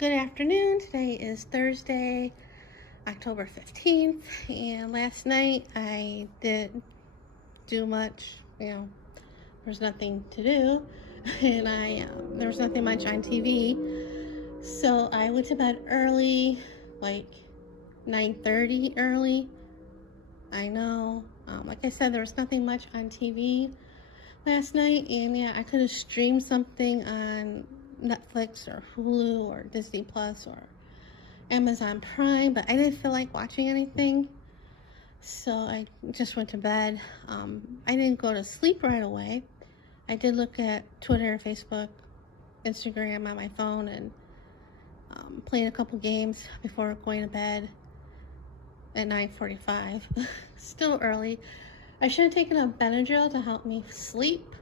Good afternoon. Today is Thursday, October 15th, and last night I didn't do much. There's nothing to do, and there was nothing much on TV. So I went to bed early, like 9:30 early. I know. Like I said, there was nothing much on TV last night, and yeah, I could have streamed something on Netflix or Hulu or Disney Plus or Amazon Prime, but I didn't feel like watching anything, so I just went to bed. I didn't go to sleep right away. I did look at Twitter, Facebook, Instagram on my phone, and played a couple games before going to bed at 9:45. Still early. I should have taken a Benadryl to help me sleep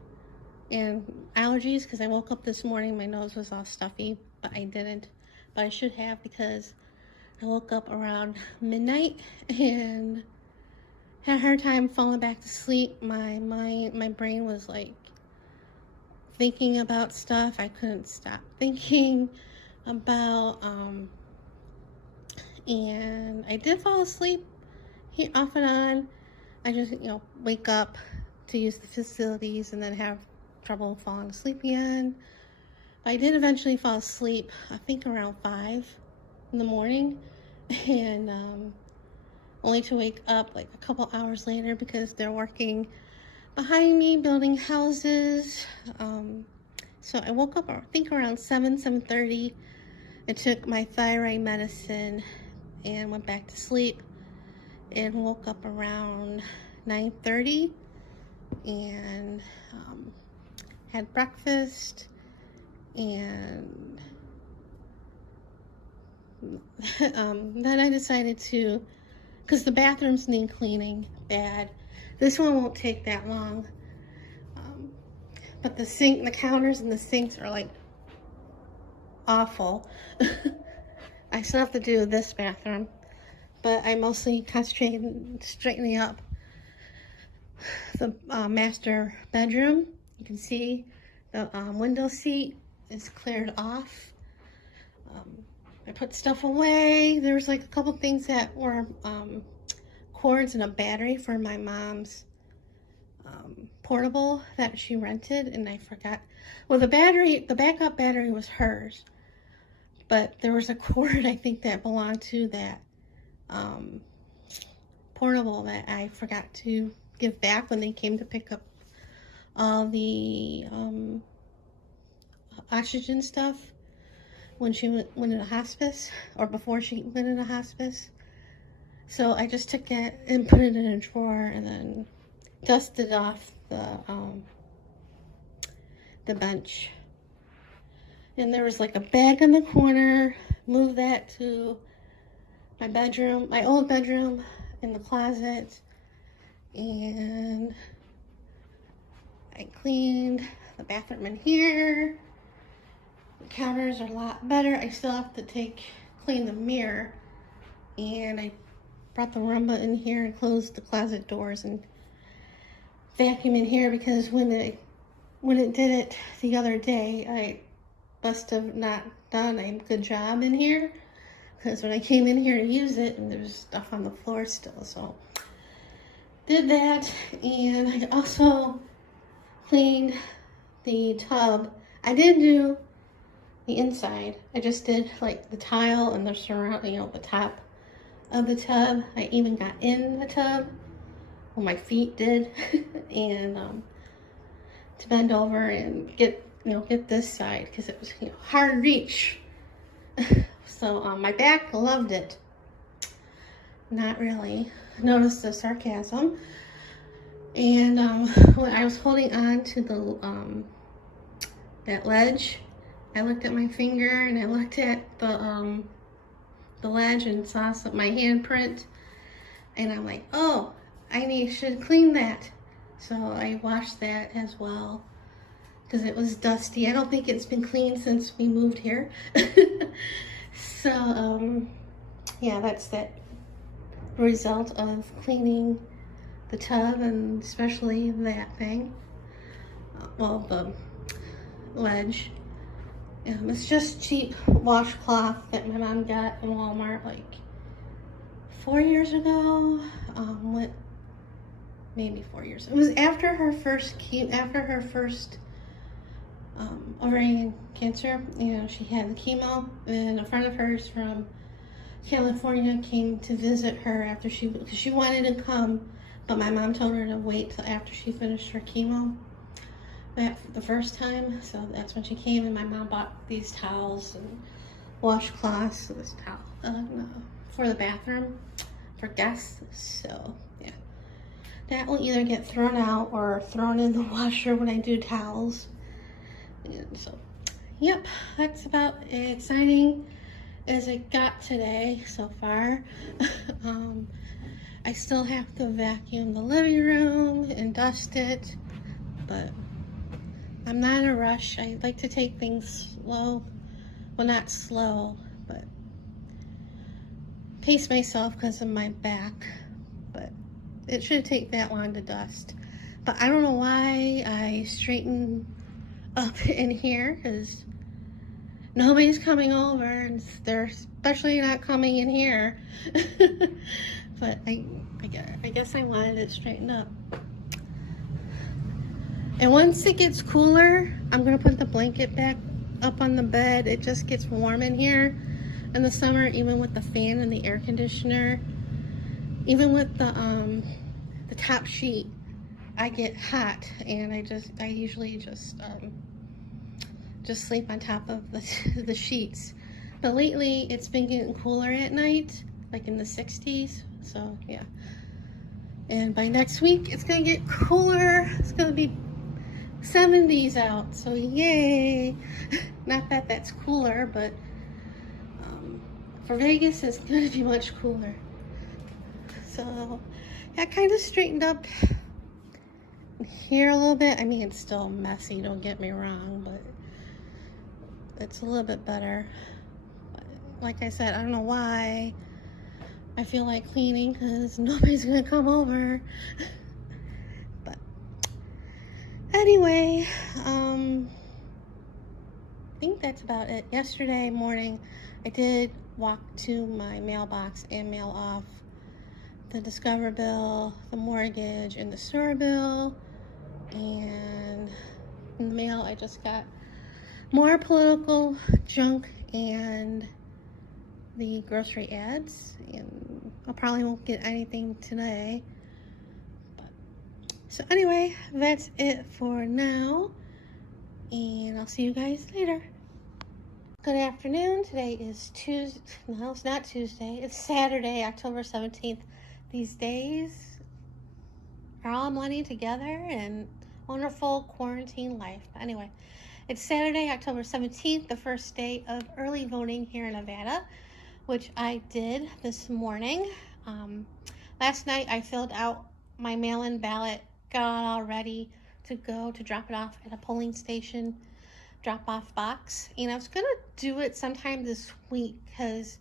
and allergies, because I woke up this morning, my nose was all stuffy, but I didn't. But I should have, because I woke up around midnight and had a hard time falling back to sleep. My brain was like thinking about stuff. I couldn't stop thinking about, and I did fall asleep here off and on. I just, wake up to use the facilities and then have trouble falling asleep again. But I did eventually fall asleep, I think around 5 in the morning, and only to wake up like a couple hours later because they're working behind me building houses. So I woke up, I think around 7:30. I took my thyroid medicine and went back to sleep, and woke up around 9:30 and had breakfast, and then I decided to, because the bathrooms need cleaning bad. This one won't take that long, but the sink, the counters and the sinks are like awful. I still have to do this bathroom, but I mostly concentrated on straightening up the master bedroom. You can see the window seat is cleared off. I put stuff away. There's like a couple things that were cords and a battery for my mom's portable that she rented, and I forgot. Well, the backup battery was hers, but there was a cord, I think, that belonged to that portable that I forgot to give back when they came to pick up all the oxygen stuff when she went into hospice, or before she went into hospice. So I just took it and put it in a drawer, and then dusted off the bench. And there was like a bag in the corner. Moved that to my bedroom, my old bedroom, in the closet, and I cleaned the bathroom in here. The counters are a lot better. I still have to clean the mirror, and I brought the Roomba in here and closed the closet doors and vacuum in here, because when it did it the other day, I must have not done a good job in here, because when I came in here to use it, and there was stuff on the floor still. So did that, and I also cleaned the tub. I didn't do the inside. I just did like the tile and the surround, the top of the tub. I even got in the tub. Well, my feet did, and to bend over and get this side, because it was hard to reach. So my back loved it. Not really. Noticed the sarcasm. And when I was holding on to the that ledge, I looked at my finger, and I looked at the ledge and saw my handprint, and I'm like, oh, should clean that. So I washed that as well, because it was dusty. I don't think it's been cleaned since we moved here. So yeah, that's that result of cleaning the tub, and especially that thing, well, the ledge. It's just cheap washcloth that my mom got in Walmart like 4 years ago. Maybe 4 years. It was after her first ovarian cancer. You know, she had the chemo, and a friend of hers from California came to visit her after because she wanted to come, but my mom told her to wait till after she finished her chemo. The first time, so that's when she came, and my mom bought these towels and washcloths. This towel for the bathroom for guests. So yeah, that will either get thrown out or thrown in the washer when I do towels. And so, yep, that's about as exciting as it got today so far. I still have to vacuum the living room and dust it, but I'm not in a rush. I like to take things slow. Well, not slow, but pace myself because of my back. But it shouldn't take that long to dust. But I don't know why I straighten up in here, because nobody's coming over, and they're especially not coming in here. But I guess I wanted it straightened up. And once it gets cooler, I'm gonna put the blanket back up on the bed. It just gets warm in here in the summer, even with the fan and the air conditioner. Even with the top sheet, I get hot, and I usually just sleep on top of the sheets. But lately, it's been getting cooler at night, like in the 60s. So yeah. And by next week, it's gonna get cooler. It's gonna be 70s out, so yay. Not that that's cooler, but for Vegas it's gonna be much cooler. So I kind of straightened up here a little bit. I mean, it's still messy, don't get me wrong, but it's a little bit better. But like I said, I don't know why I feel like cleaning, because nobody's gonna come over. Anyway, I think that's about it. Yesterday morning, I did walk to my mailbox and mail off the Discover bill, the mortgage, and the sewer bill. And in the mail, I just got more political junk and the grocery ads. And I probably won't get anything today. So anyway, that's it for now, and I'll see you guys later. Good afternoon. Today is Tuesday. No, it's not Tuesday. It's Saturday, October 17th. These days are all blending together in wonderful quarantine life. But anyway, it's Saturday, October 17th, the first day of early voting here in Nevada, which I did this morning. Last night I filled out my mail-in ballot, got it all ready to go to drop it off at a polling station drop-off box. And I was gonna do it sometime this week because,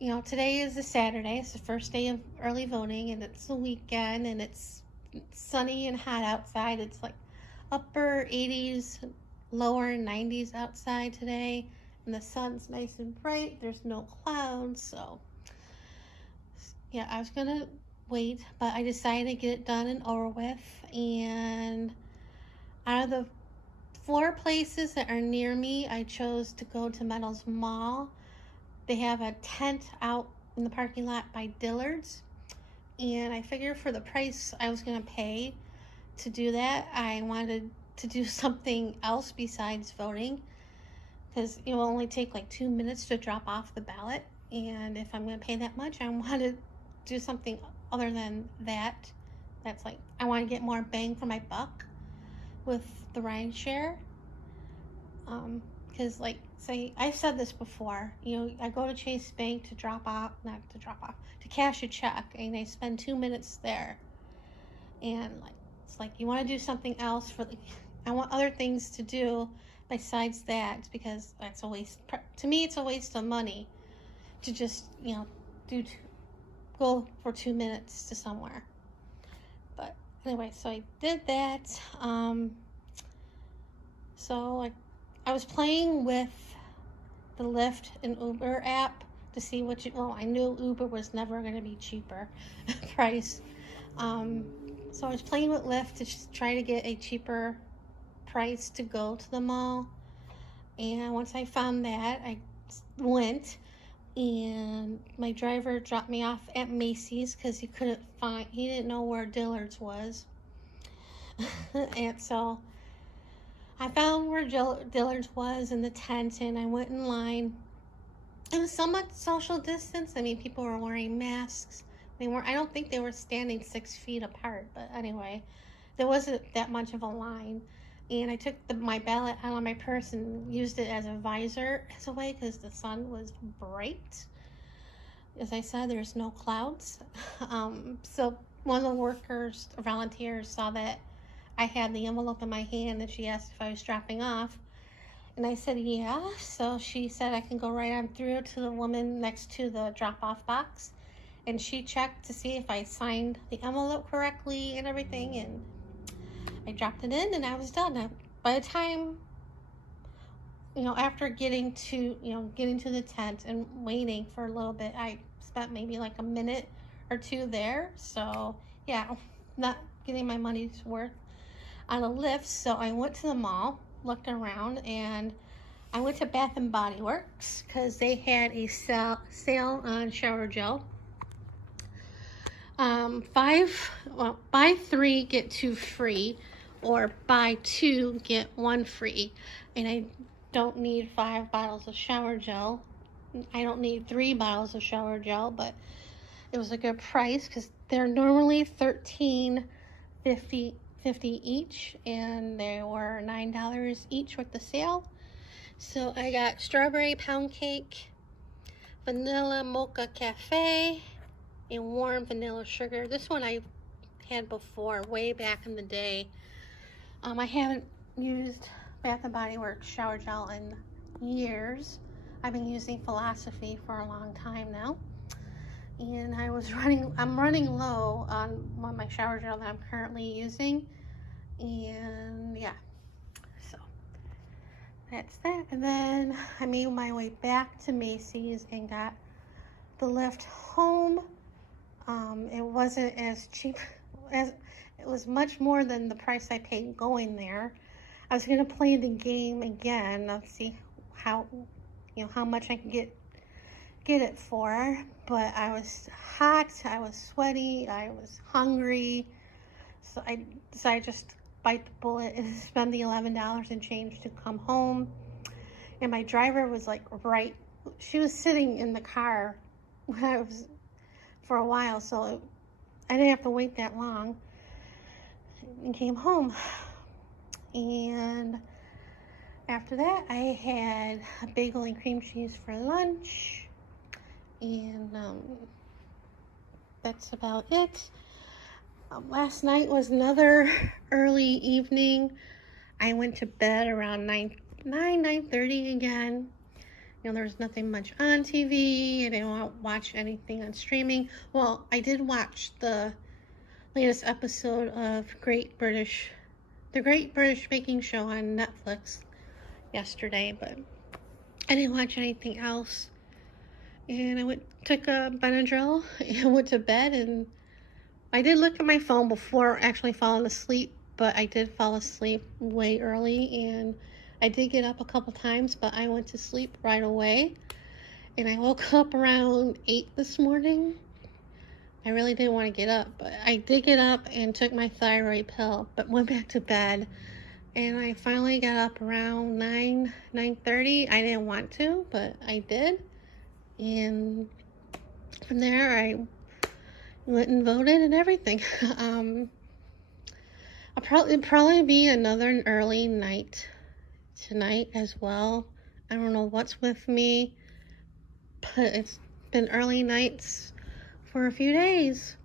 you know, today is a Saturday. It's the first day of early voting, and it's the weekend, and it's sunny and hot outside. It's like upper 80s, lower 90s outside today, and the sun's nice and bright. There's no clouds, so yeah, I was gonna wait, but I decided to get it done and over with. And out of the 4 places that are near me, I chose to go to Meadows Mall. They have a tent out in the parking lot by Dillard's, and I figured for the price I was gonna pay to do that, I wanted to do something else besides voting, because it will only take like 2 minutes to drop off the ballot, and if I'm gonna pay that much, I want to do something other than that. That's like, I want to get more bang for my buck with the Ryan share. Because like, say, I've said this before, you know, I go to Chase Bank to to cash a check, and I spend 2 minutes there. And like, it's like, you want to do something else I want other things to do besides that, because that's a waste. To me, it's a waste of money to just, you know, go for 2 minutes to somewhere. But anyway, so I did that. So I was playing with the Lyft and Uber app to see what well, I knew Uber was never going to be cheaper price. So I was playing with Lyft to just try to get a cheaper price to go to the mall. And once I found that, I went, and my driver dropped me off at Macy's because he didn't know where Dillard's was. And so I found where Dillard's was in the tent, and I went in line. It was somewhat social distance. I mean, people were wearing masks. I don't think they were standing 6 feet apart, but anyway, there wasn't that much of a line. And I took my ballot out of my purse and used it as a visor as a way because the sun was bright. As I said, there's no clouds. So one of the volunteers, saw that I had the envelope in my hand, and she asked if I was dropping off. And I said, yeah. So she said I can go right on through to the woman next to the drop-off box. And she checked to see if I signed the envelope correctly and everything. And I dropped it in, and I was done. By the time, after getting to the tent and waiting for a little bit, I spent maybe like a minute or two there. So yeah, not getting my money's worth on a Lyft. So I went to the mall, looked around, and I went to Bath and Body Works because they had a sale on shower gel. Buy 3 get 2 free, or buy 2 get 1 free. And I don't need 5 bottles of shower gel. I don't need 3 bottles of shower gel, but it was a good price because they're normally $13.50 each, and they were $9 each with the sale. So I got strawberry pound cake, vanilla mocha cafe, and warm vanilla sugar. This one I had before, way back in the day. I haven't used Bath and Body Works shower gel in years. I've been using Philosophy for a long time now. And I'm running low on my shower gel that I'm currently using. And yeah, so that's that. And then I made my way back to Macy's and got the Lyft home. It wasn't as cheap it was much more than the price I paid going there. I was gonna play the game again. Let's see how much I can get it for. But I was hot, I was sweaty, I was hungry, so I decided just to bite the bullet and spend the $11 and change to come home. And my driver was like she was sitting in the car when I was for a while, so I didn't have to wait that long, and came home. And after that, I had a bagel and cream cheese for lunch, and that's about it. Last night was another early evening. I went to bed around 9:30 again. There was nothing much on TV. I didn't watch anything on streaming. Well, I did watch the latest episode of The Great British Baking Show on Netflix yesterday, but I didn't watch anything else. And I took a Benadryl and went to bed, and I did look at my phone before actually falling asleep, but I did fall asleep way early, and I did get up a couple times, but I went to sleep right away. And I woke up around 8 this morning. I really didn't want to get up, but I did get up and took my thyroid pill, but went back to bed. And I finally got up around 9:30. I didn't want to, but I did. And from there, I went and voted and everything. It'll probably be another early night tonight as well. I don't know what's with me, but it's been early nights for a few days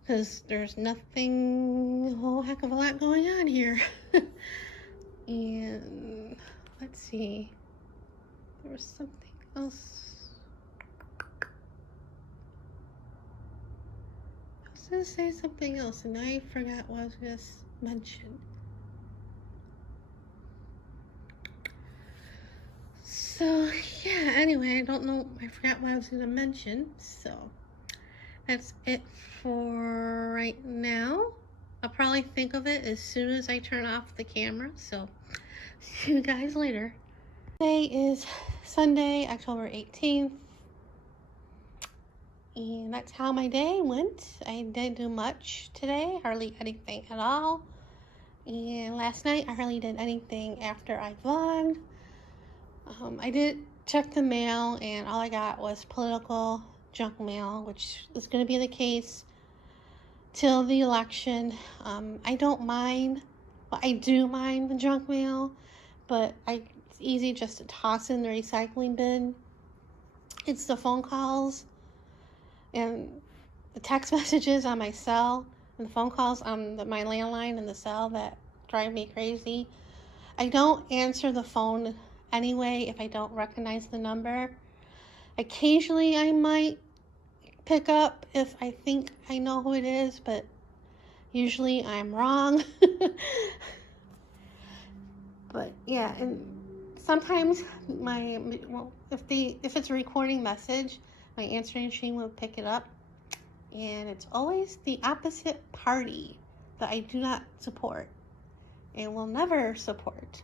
because there's nothing, a whole heck of a lot going on here. And let's see, there was something else. I was gonna say something else and I forgot what I was gonna mention. anyway, I don't know, I forgot what I was going to mention, so that's it for right now. I'll probably think of it as soon as I turn off the camera, so see you guys later. Today is Sunday, October 18th, and that's how my day went. I didn't do much today, hardly anything at all. And last night, I hardly did anything after I vlogged. I did check the mail, and all I got was political junk mail, which is going to be the case till the election. I don't mind, well, I do mind the junk mail, but it's easy just to toss in the recycling bin. It's the phone calls and the text messages on my cell and the phone calls on my landline and the cell that drive me crazy. I don't answer the phone anyway if I don't recognize the number. Occasionally I might pick up if I think I know who it is, but usually I'm wrong. But yeah, and sometimes if it's a recording message, my answering machine will pick it up, and it's always the opposite party that I do not support and will never support.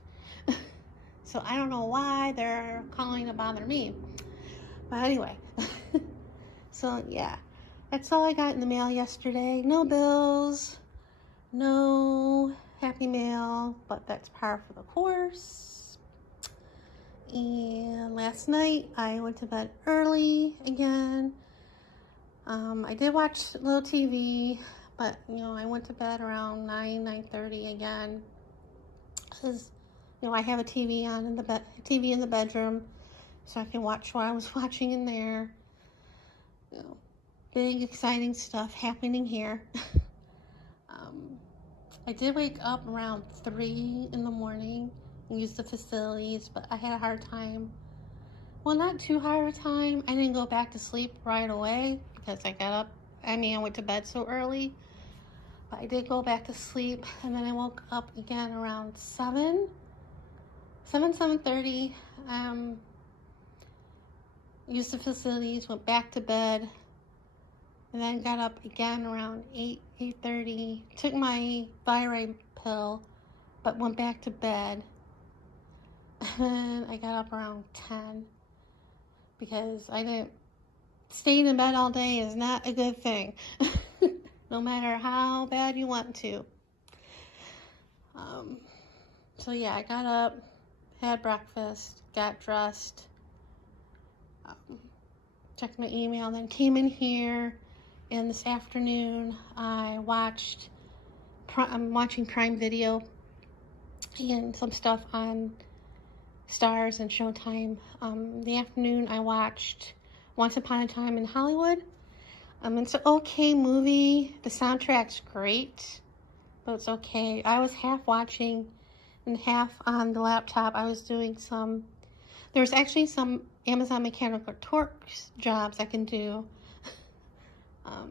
So I don't know why they're calling to bother me. But anyway, so yeah, that's all I got in the mail yesterday. No bills, no happy mail, but that's par for the course. And last night I went to bed early again. I did watch a little TV, but I went to bed around 9:30 again, because I have a TV on in the bedroom, so I can watch what I was watching in there. Big exciting stuff happening here. I did wake up around 3 in the morning and use the facilities, but I had a hard time. Well, not too hard a time. I didn't go back to sleep right away because I went to bed so early. But I did go back to sleep, and then I woke up again around 7:30. Used the facilities, went back to bed, and then got up again around 8:30. Took my thyroid pill, but went back to bed. And I got up around 10 because staying in bed all day is not a good thing. No matter how bad you want to. So yeah, I got up, had breakfast, got dressed, checked my email, then came in here, and this afternoon I'm watching Prime Video and some stuff on Stars and Showtime. The afternoon I watched Once Upon a Time in Hollywood. It's an okay movie. The soundtrack's great, but it's okay. I was half watching and half on the laptop. I was doing there's actually some Amazon Mechanical Turk jobs I can do.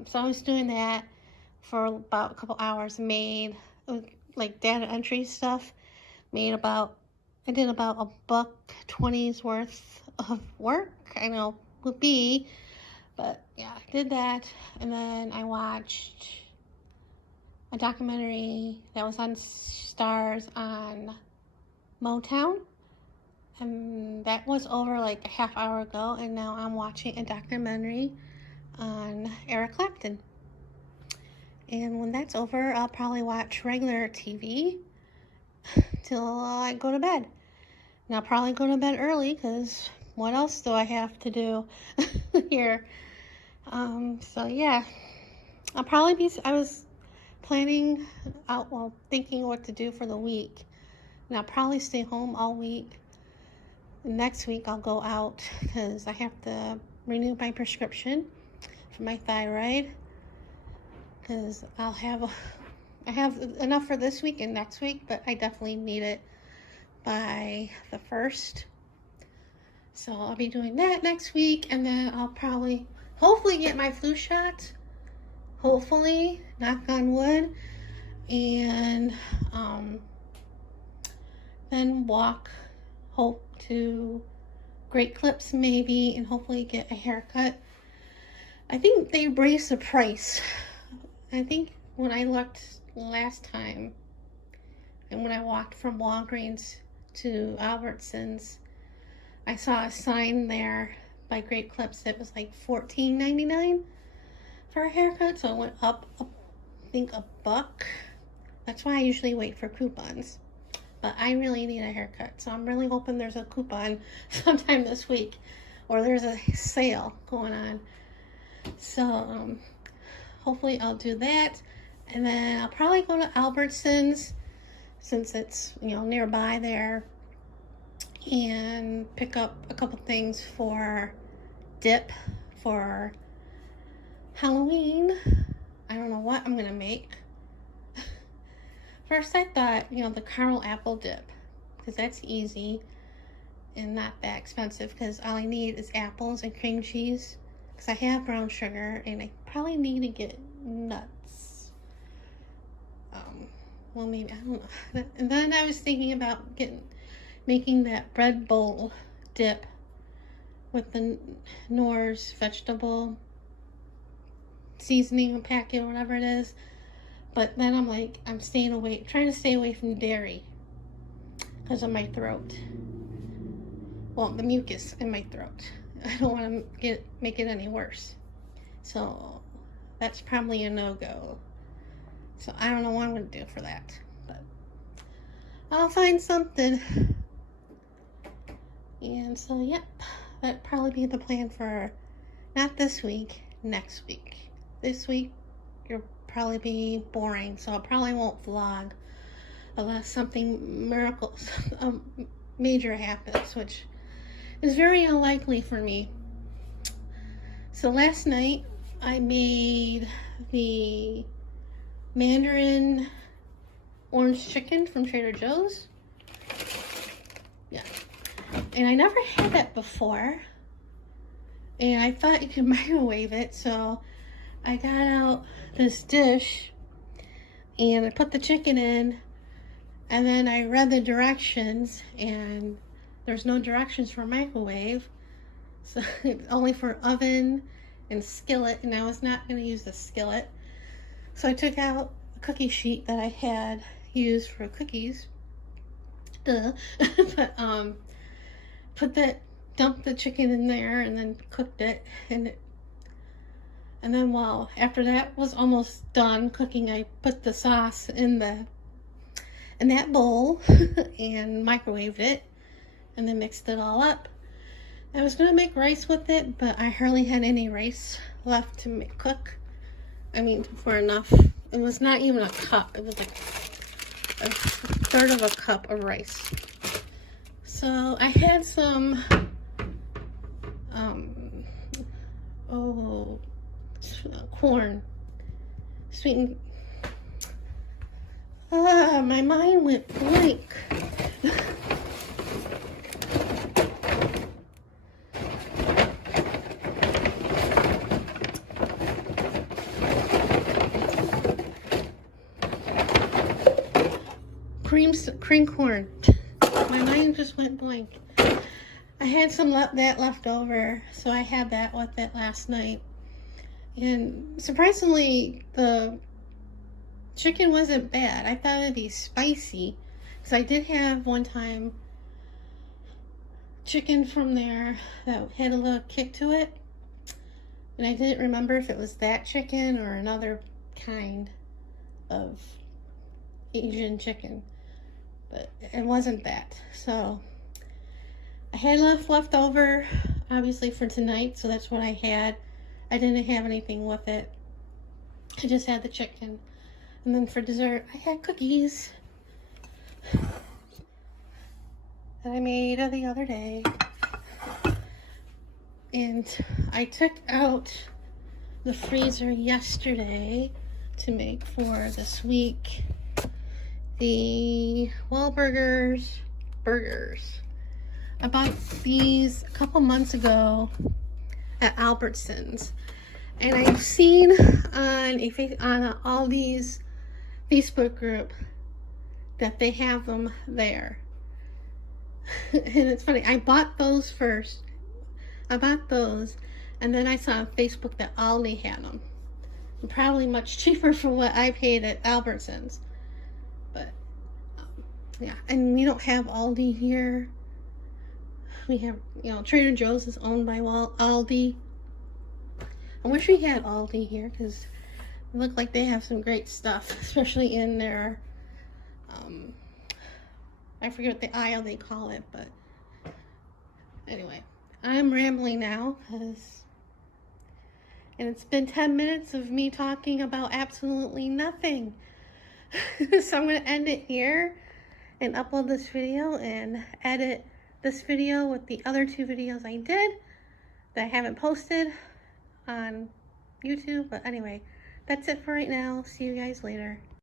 So I was doing that for about a couple hours. Made like data entry stuff. I did about $1.20 worth of work. I know would be, but yeah, I did that. And then I watched a documentary that was on Stars on Motown, and that was over like a half hour ago. And now I'm watching a documentary on Eric Clapton. And when that's over, I'll probably watch regular TV till I go to bed. And I'll probably go to bed early, because what else do I have to do here? So yeah, I was planning out, thinking what to do for the week. And I'll probably stay home all week. Next week I'll go out because I have to renew my prescription for my thyroid, because I have enough for this week and next week, but I definitely need it by the 1st. So I'll be doing that next week, and then I'll hopefully get my flu shot. Hopefully, knock on wood. And then hope to great clips maybe, and hopefully get a haircut. I think they raised the price. I think when I looked last time, and when I walked from Walgreens to Albertsons, I saw a sign there by Great Clips that was like $14.99 for a haircut, so it went up, I think, $1. That's why I usually wait for coupons. But I really need a haircut, so I'm really hoping there's a coupon sometime this week, or there's a sale going on. So hopefully I'll do that, and then I'll probably go to Albertsons since it's, you know, nearby there, and pick up a couple things for dip for Halloween. I don't know what I'm gonna make. First I thought, you know, the caramel apple dip, because that's easy and not that expensive, because all I need is apples and cream cheese, because I have brown sugar, and I probably need to get nuts. Well, maybe, I don't know. And then I was thinking about making that bread bowl dip with the Knorr's vegetable seasoning packet or whatever it is. But then I'm like, I'm trying to stay away from dairy because of my throat. Well, the mucus in my throat. I don't want to make it any worse. So that's probably a no-go. So I don't know what I'm going to do for that. But I'll find something. And so, yep. That'd probably be the plan for, not this week, next week. This week, you'll probably be boring, so I probably won't vlog unless something major happens, which is very unlikely for me. So last night I made the Mandarin orange chicken from Trader Joe's. Yeah, and I never had that before, and I thought you could microwave it, so I got out this dish and I put the chicken in, and then I read the directions, and there's no directions for microwave, so it's only for oven and skillet, and I was not going to use the skillet. So I took out a cookie sheet that I had used for cookies, but dumped the chicken in there and then cooked it, and then after that was almost done cooking, I put the sauce in that bowl and microwaved it, and then mixed it all up. I was gonna make rice with it, but I hardly had any rice left to cook. I mean, for enough. It was not even a cup. It was like a third of a cup of rice. So I had some corn, sweetened. My mind went blank. Cream corn. My mind just went blank. I had some that left over, so I had that with it last night. And surprisingly, the chicken wasn't bad. I thought it'd be spicy, because I did have one time chicken from there that had a little kick to it, and I didn't remember if it was that chicken or another kind of Asian chicken, but it wasn't that. So I had enough left over, obviously, for tonight, so that's what I had. I didn't have anything with it. I just had the chicken. And then for dessert, I had cookies that I made the other day. And I took out the freezer yesterday to make for this week the Wahlburgers burgers. I bought these a couple months ago at Albertsons, and I've seen on Aldi's Facebook group that they have them there. And it's funny, I bought those first. I bought those, and then I saw on Facebook that Aldi had them. Probably much cheaper for what I paid at Albertsons. But, yeah. And we don't have Aldi here. We have, you know, Trader Joe's is owned by Aldi. I wish we had Aldi here, because it look like they have some great stuff, especially in their, I forget what the aisle they call it, but anyway, I'm rambling now, and it's been 10 minutes of me talking about absolutely nothing. So I'm going to end it here and upload this video and edit this video with the other 2 videos I did that I haven't posted on YouTube. But anyway, that's it for right now. See you guys later.